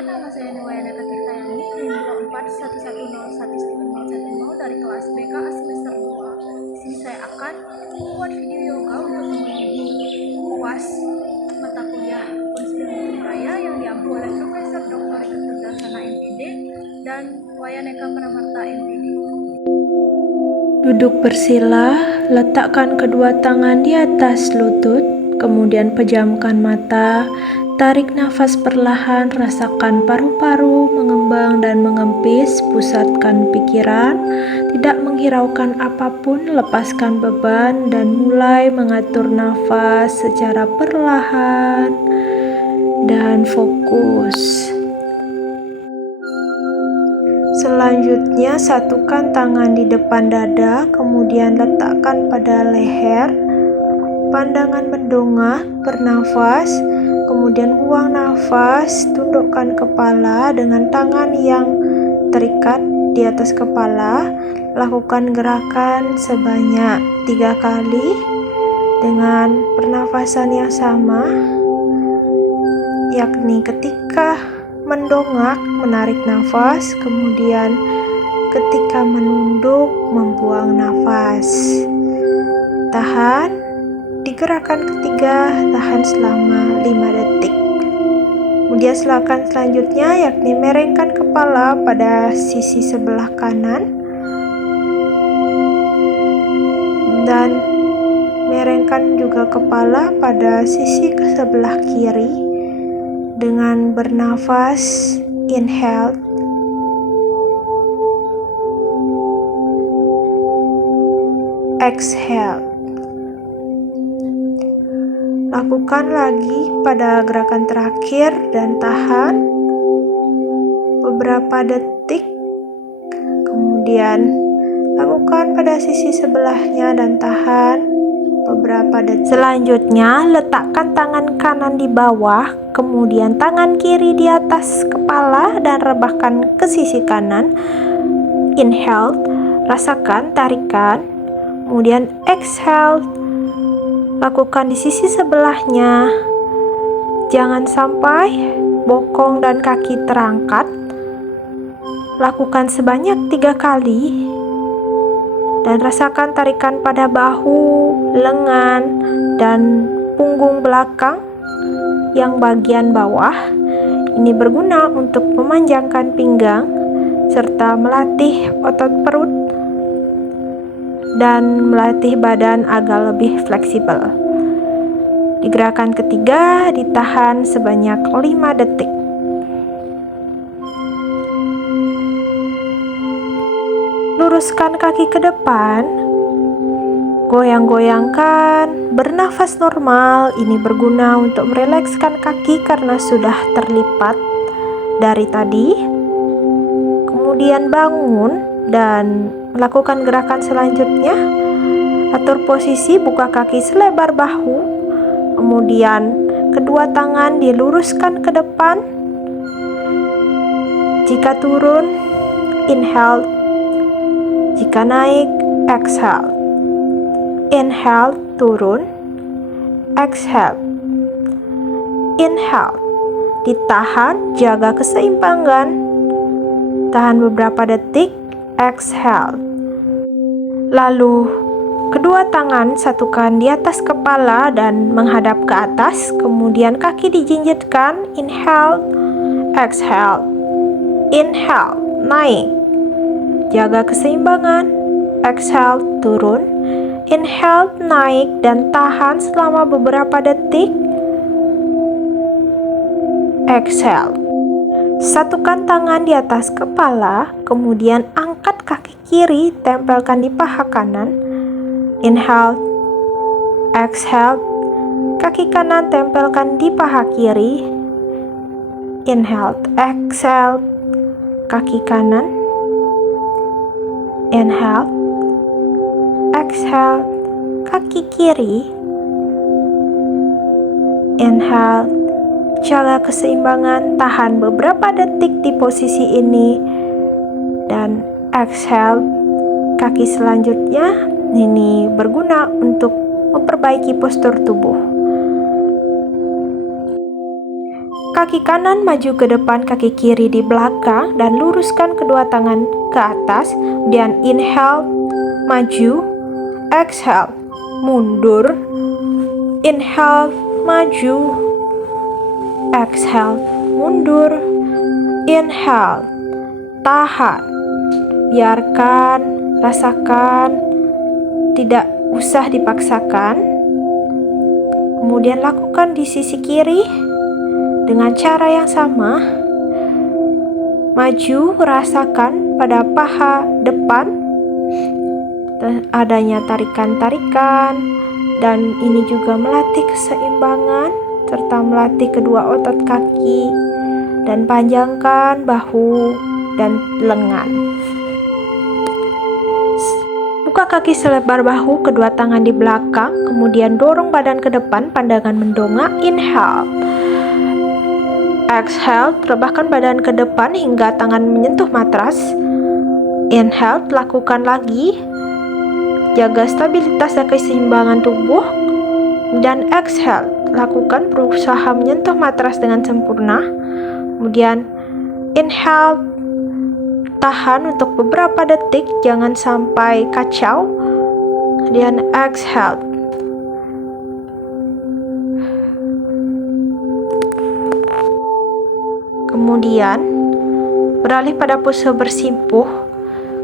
Perkenalkan, nama saya Nuwayana Tirtayani, NIM 411011010 dari kelas BK semester 2. Di sini saya akan membuat video yoga untuk memenuhi UAS mata kuliah Konstitusi Raya yang diampu oleh Profesor Dr. Ketugasana MPD dan Wayaneka Pramarta MPD. Duduk bersila, letakkan kedua tangan di atas lutut, kemudian pejamkan mata, tarik nafas perlahan, rasakan paru-paru mengembang dan mengempis, pusatkan pikiran, tidak menghiraukan apapun, lepaskan beban dan mulai mengatur nafas secara perlahan dan fokus. Selanjutnya, satukan tangan di depan dada, kemudian letakkan pada leher. Pandangan mendongak, bernafas, kemudian buang nafas, tundukkan kepala dengan tangan yang terikat di atas kepala. Lakukan gerakan sebanyak 3 kali dengan pernafasan yang sama, yakni ketika mendongak, menarik nafas, kemudian ketika menunduk, membuang nafas. Tahan. Di gerakan ketiga, tahan selama 5 detik. Kemudian silakan selanjutnya, yakni miringkan kepala pada sisi sebelah kanan dan miringkan juga kepala pada sisi sebelah kiri. Dengan bernafas, inhale, exhale. Lakukan lagi pada gerakan terakhir dan tahan beberapa detik. Kemudian lakukan pada sisi sebelahnya dan tahan beberapa detik. Selanjutnya, letakkan tangan kanan di bawah, kemudian tangan kiri di atas kepala dan rebahkan ke sisi kanan. Inhale, rasakan tarikan, kemudian exhale, lakukan di sisi sebelahnya. Jangan sampai bokong dan kaki terangkat. Lakukan sebanyak 3 kali dan rasakan tarikan pada bahu, lengan, dan punggung belakang yang bagian bawah. Ini berguna untuk memanjangkan pinggang serta melatih otot perut dan melatih badan agar lebih fleksibel. Di gerakan ketiga, ditahan sebanyak 5 detik. Luruskan kaki ke depan, goyang-goyangkan, bernafas normal. Ini berguna untuk merilekskan kaki karena sudah terlipat dari tadi. Kemudian bangun dan melakukan gerakan selanjutnya. Atur posisi, buka kaki selebar bahu, kemudian kedua tangan diluruskan ke depan. Jika turun, inhale. Jika naik, exhale. Inhale, turun. Exhale. Inhale. Ditahan, jaga keseimbangan. Tahan beberapa detik. Exhale. Lalu, kedua tangan satukan di atas kepala dan menghadap ke atas. Kemudian kaki dijinjitkan. Inhale. Exhale. Inhale. Naik. Jaga keseimbangan. Exhale, turun. Inhale, naik dan tahan selama beberapa detik. Exhale. Satukan tangan di atas kepala, kemudian angkat kaki kiri, tempelkan di paha kanan. Inhale. Exhale. Kaki kanan tempelkan di paha kiri. Inhale. Exhale. Kaki kanan. Inhale, exhale, kaki kiri. Inhale, jaga keseimbangan, tahan beberapa detik di posisi ini. Dan exhale, kaki selanjutnya. Ini berguna untuk memperbaiki postur tubuh. kaki kanan maju ke depan, kaki kiri di belakang, dan luruskan kedua tangan ke atas. Kemudian inhale, maju. Exhale, mundur. Inhale, maju. Exhale, mundur. Inhale, tahan. Biarkan, rasakan, tidak usah dipaksakan. Kemudian lakukan di sisi kiri dengan cara yang sama. Maju, rasakan pada paha depan adanya tarikan-tarikan, dan ini juga melatih keseimbangan serta melatih kedua otot kaki, dan panjangkan bahu dan lengan. Buka kaki selebar bahu, kedua tangan di belakang, kemudian dorong badan ke depan, pandangan mendongak. Inhale. Exhale, rebahkan badan ke depan hingga tangan menyentuh matras. Inhale, lakukan lagi. Jaga stabilitas dan keseimbangan tubuh. Dan exhale, lakukan berusaha menyentuh matras dengan sempurna. Kemudian inhale, tahan untuk beberapa detik, jangan sampai kacau. Kemudian exhale. Kemudian beralih pada pose bersimpuh.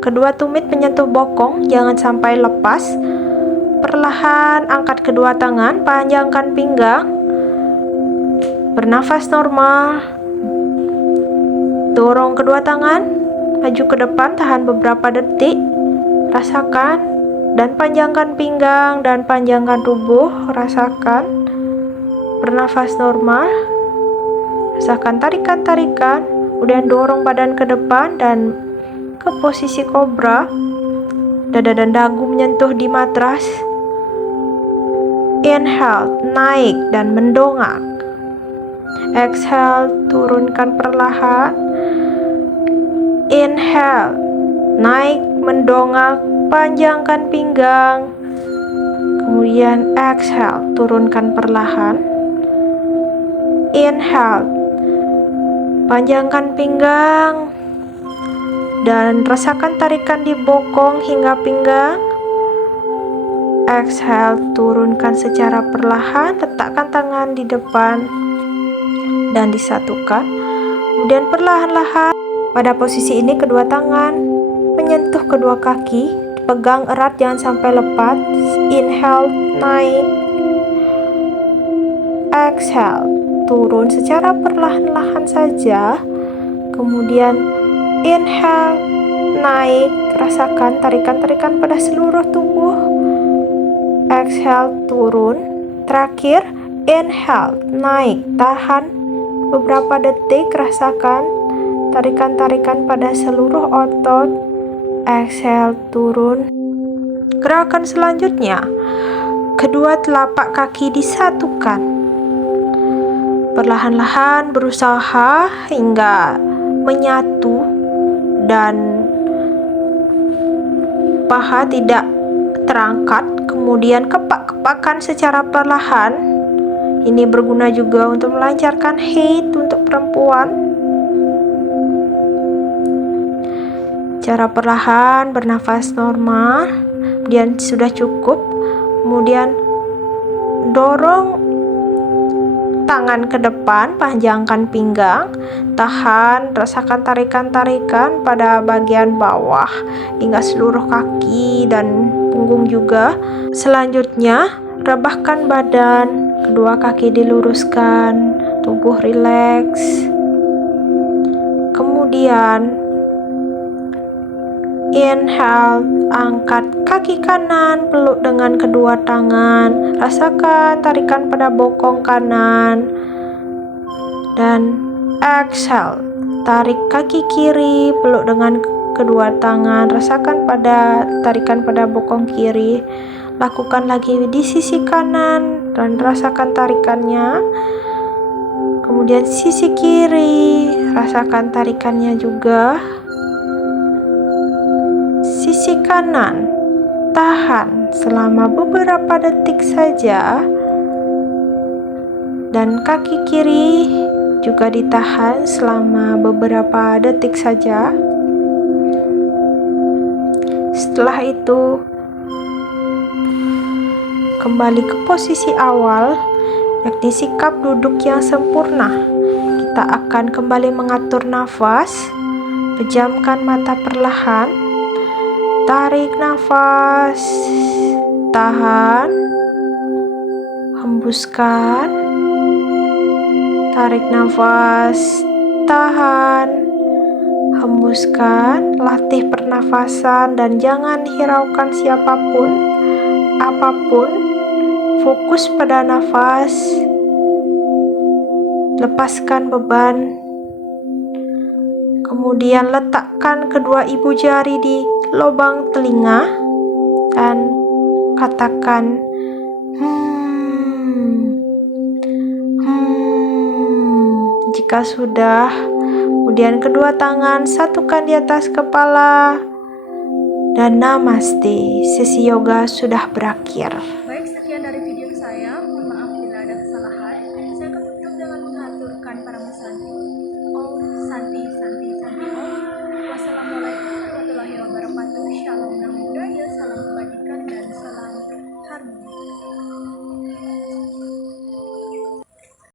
Kedua tumit menyentuh bokong, jangan sampai lepas. Perlahan angkat kedua tangan, panjangkan pinggang. Bernafas normal. Dorong kedua tangan, maju ke depan, tahan beberapa detik. Rasakan dan panjangkan pinggang dan panjangkan tubuh. Rasakan. Bernafas normal. Rasakan tarikan-tarikan. Kemudian dorong badan ke depan dan ke posisi kobra. Dada dan dagu menyentuh di matras. Inhale, naik dan mendongak. Exhale, turunkan perlahan. Inhale, naik, mendongak, panjangkan pinggang. Kemudian exhale, turunkan perlahan. Inhale, panjangkan pinggang dan rasakan tarikan di bokong hingga pinggang. Exhale, turunkan secara perlahan, letakkan tangan di depan dan disatukan. Kemudian perlahan-lahan pada posisi ini kedua tangan menyentuh kedua kaki, pegang erat jangan sampai lepas. Inhale, naik. Exhale, turun secara perlahan-lahan saja. Kemudian inhale, naik, rasakan tarikan-tarikan pada seluruh tubuh. Exhale, turun. Terakhir, inhale, naik, tahan beberapa detik, rasakan tarikan-tarikan pada seluruh otot. Exhale, turun. Gerakan selanjutnya, kedua telapak kaki disatukan. Perlahan-lahan berusaha hingga menyatu dan paha tidak terangkat. Kemudian kepak-kepakan secara perlahan. Ini berguna juga untuk melancarkan haid untuk perempuan. Cara perlahan, bernafas normal. Kemudian sudah cukup. Kemudian dorong tangan ke depan, panjangkan pinggang, tahan, rasakan tarikan-tarikan pada bagian bawah hingga seluruh kaki dan punggung juga. Selanjutnya, rebahkan badan, kedua kaki diluruskan, tubuh rileks. Kemudian inhale, angkat kaki kanan, peluk dengan kedua tangan, rasakan tarikan pada bokong kanan. Dan exhale, tarik kaki kiri, peluk dengan kedua tangan, rasakan pada tarikan pada bokong kiri. Lakukan lagi di sisi kanan dan rasakan tarikannya. Kemudian sisi kiri, rasakan tarikannya juga. Sisi kanan, tahan selama beberapa detik saja. Dan kaki kiri juga ditahan selama beberapa detik saja. Setelah itu, kembali ke posisi awal, yakni sikap duduk yang sempurna. Kita akan kembali mengatur nafas, pejamkan mata perlahan, tarik nafas, tahan, hembuskan, tarik nafas, tahan, hembuskan. Latih pernafasan dan jangan hiraukan siapapun, apapun. Fokus pada nafas. Lepaskan beban. Kemudian letakkan kedua ibu jari di lubang telinga dan katakan Jika sudah, kemudian kedua tangan satukan di atas kepala dan namaste. Sesi yoga sudah berakhir.